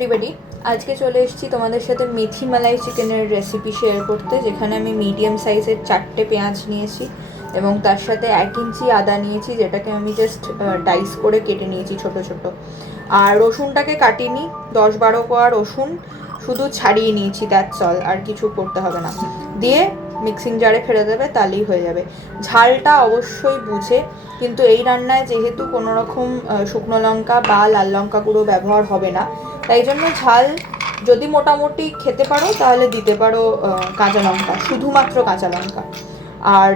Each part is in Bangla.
এভরিবডি, আজকে চলে এসেছি তোমাদের সাথে মেথি মালাই চিকেনের রেসিপি শেয়ার করতে, যেখানে আমি মিডিয়াম সাইজের 4টে পেঁয়াজ নিয়েছি এবং তার সাথে 1 ইঞ্চি আদা নিয়েছি, যেটাকে আমি জাস্ট ডাইস করে কেটে নিয়েছি ছোট ছোট। আর রসুনটাকে কাটিনি, 10-12 কোয়া রসুন শুধু ছাড়িয়ে নিয়েছি, দ্যাটস অল, আর কিছু করতে হবে না। দিয়ে মিক্সিং জারে ফেলে দেবে, তাহলেই হয়ে যাবে। ঝালটা অবশ্যই বুঝে, কিন্তু এই রান্নায় যেহেতু কোনো রকম শুকনো লঙ্কা বা লাল লঙ্কা গুঁড়ো ব্যবহার হবে না, তাই জন্য ঝাল যদি মোটামুটি খেতে পারো তাহলে দিতে পারো কাঁচা লঙ্কা, শুধুমাত্র কাঁচা লঙ্কা। আর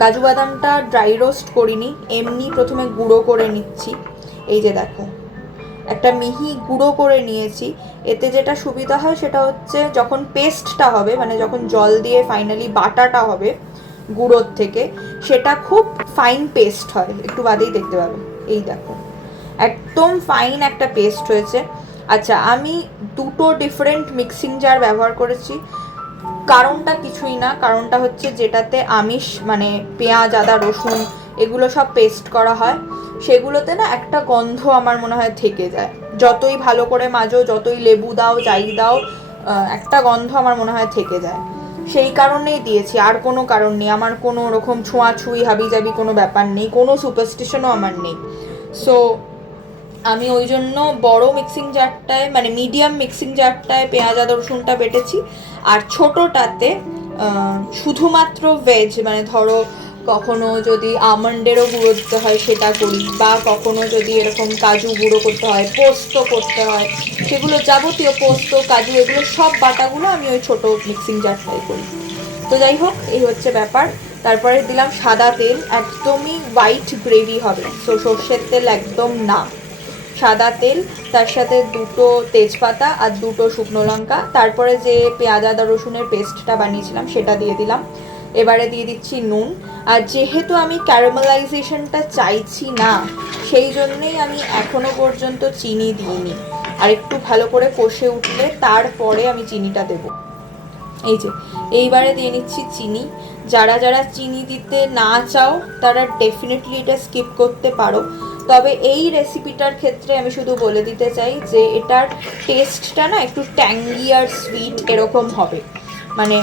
কাজু বাদামটা ড্রাই রোস্ট করিনি, এমনি প্রথমে গুঁড়ো করে নিচ্ছি। এই যে দেখো, একটা মিহি গুঁড়ো করে নিয়েছি। এতে যেটা সুবিধা হয় সেটা হচ্ছে যখন পেস্টটা হবে, মানে যখন জল দিয়ে ফাইনালি বাটাটা হবে গুঁড়োর থেকে, সেটা খুব ফাইন পেস্ট হয়। একটু বাদেই দেখতে পাবে, এই দেখো একদম ফাইন একটা পেস্ট হয়েছে। আচ্ছা, আমি দুটো ডিফারেন্ট মিক্সিং জার ব্যবহার করেছি। কারণটা কিছুই না, কারণটা হচ্ছে যেটাতে আমিষ মানে পেঁয়াজ আদা রসুন এগুলো সব পেস্ট করা হয়, সেগুলোতে না একটা গন্ধ আমার মনে হয় থেকে যায়। যতই ভালো করে মাজো, যতই লেবু দাও, যাই দাও, একটা গন্ধ আমার মনে হয় থেকে যায়। সেই কারণেই দিয়েছি, আর কোনো কারণ নেই। আমার কোনো ওরকম ছোঁয়াছুঁই হাবিজাবি কোনো ব্যাপার নেই, কোনো সুপারস্টিশনও আমার নেই। সো আমি ওই জন্য বড় মিক্সিং জারটায়, মানে মিডিয়াম মিক্সিং জারটায় পেঁয়াজ আদা রসুনটা বেটেছি, আর ছোটোটাতে শুধুমাত্র ভেজ, মানে ধরো কখনো যদি আমন্ডেরও গুঁড়ো দিতে হয় সেটা করি, বা কখনো যদি এরকম কাজু গুঁড়ো করতে হয়, পোস্ত করতে হয়, সেগুলো যাবতীয় পোস্ত কাজু এগুলো সব বাটাগুলো আমি ওই ছোটো মিক্সিং জারটাই করি। তো যাই হোক, এই হচ্ছে ব্যাপার। তারপরে দিলাম সাদা তেল, একদমই হোয়াইট গ্রেভি হবে, তো সর্ষের তেল একদম না, সাদা তেল, তার সাথে 2টো তেজপাতা আর 2টো শুকনো লঙ্কা। তারপরে যে পেঁয়াজ আদা রসুনের পেস্টটা বানিয়েছিলাম সেটা দিয়ে দিলাম। এবারে দিয়ে দিচ্ছি নুন। আর যেহেতু আমি ক্যারামেলাইজেশনটা চাইছি না, সেই জন্যেই আমি এখনো পর্যন্ত চিনি দিইনি। আর একটু ভালো করে কষে উঠলে তারপরে আমি চিনিটা দেবো। এই যে এইবারে দিয়ে নিচ্ছি চিনি। যারা যারা চিনি দিতে না চাও তারা ডেফিনেটলি এটা স্কিপ করতে পারো। তবে এই রেসিপিটার ক্ষেত্রে আমি শুধু বলে দিতে চাই যে এটার টেস্টটা না একটু ট্যাঙ্গি আর সুইট এরকম হবে। মানে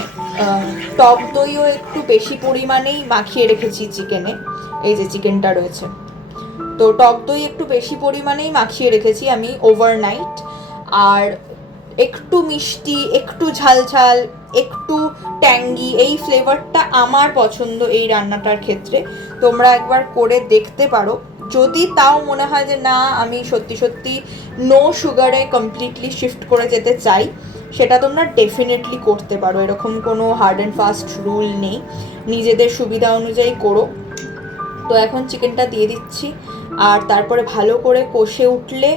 টক দইও একটু বেশি পরিমাণেই মাখিয়ে রেখেছি চিকেনে, এই যে চিকেনটা রয়েছে, তো টক দই একটু বেশি পরিমাণেই মাখিয়ে রেখেছি আমি ওভারনাইট। আর একটু মিষ্টি, একটু ঝাল ঝাল, একটু ট্যাঙ্গি, এই ফ্লেভারটা আমার পছন্দ এই রান্নাটার ক্ষেত্রে। তোমরা একবার করে দেখতে পারো। যদি তাও মনে হয় যে না, আমি সত্যি সত্যি নো সুগারে কমপ্লিটলি শিফট করে যেতে চাই, সেটা তোমরা ডেফিনেটলি করতে পারো। এরকম কোনো হার্ড অ্যান্ড ফাস্ট রুল নেই, নিজেদের সুবিধা অনুযায়ী করো। তো এখন চিকেনটা দিয়ে দিচ্ছি, আর তারপরে ভালো করে কষে উঠলে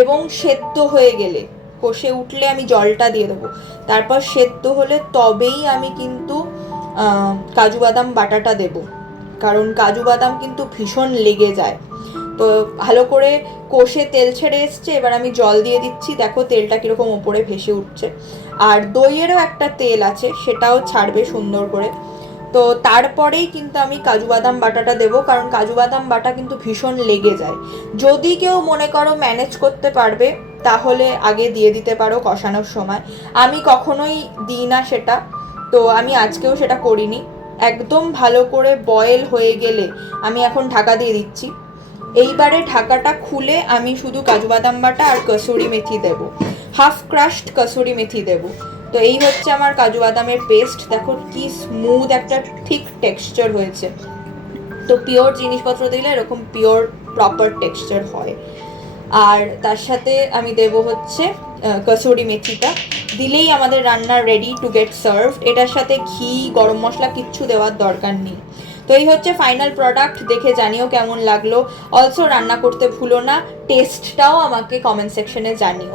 এবং সেদ্ধ হয়ে গেলে, কষে উঠলে আমি জলটা দিয়ে দেবো। তারপর সেদ্ধ হলে তবেই আমি কিন্তু কাজু বাদাম বাটাটা দেবো, কারণ কাজু বাদাম কিন্তু ভীষণ লেগে যায়। তো ভালো করে কষে তেল ছেড়ে এসছে, এবার আমি জল দিয়ে দিচ্ছি। দেখো তেলটা কীরকম ওপরে ভেসে উঠছে, আর দইয়েরও একটা তেল আছে, সেটাও ছাড়বে সুন্দর করে। তো তারপরেই কিন্তু আমি কাজু বাদাম বাটাটা দেবো, কারণ কাজু বাদাম বাটা কিন্তু ভীষণ লেগে যায়। যদি কেউ মনে করো ম্যানেজ করতে পারবে তাহলে আগে দিয়ে দিতে পারো কষানোর সময়, আমি কখনোই দিই না সেটা, তো আমি আজকেও সেটা করিনি। একদম ভালো করে বয়েল হয়ে গেলে আমি এখন ঢাকা দিয়ে দিচ্ছি। এইবারে ঢাকাটা খুলে আমি শুধু কাজু বাদাম বাটা আর কসুরি মেথি দেবো, হাফ ক্রাশড কসুরি মেথি দেবো। তো এই হচ্ছে আমার কাজু বাদামের পেস্ট। দেখো কি স্মুথ একটা ঠিক টেক্সচার হয়েছে। তো পিওর জিনিসপত্র দিলে এরকম পিওর প্রপার টেক্সচার হয়। আর তার সাথে আমি দেবো হচ্ছে কসুরি মেথিটা, দিলেই আমাদের রান্না রেডি টু গেট সার্ভ। এটার সাথে ঘি গরম মশলা কিচ্ছু দেওয়ার দরকার নেই। তো এই হচ্ছে ফাইনাল প্রোডাক্ট, দেখে জানিও কেমন লাগলো। অলসো রান্না করতে ভুলো না, টেস্টটাও আমাকে কমেন্ট সেকশনে জানিও।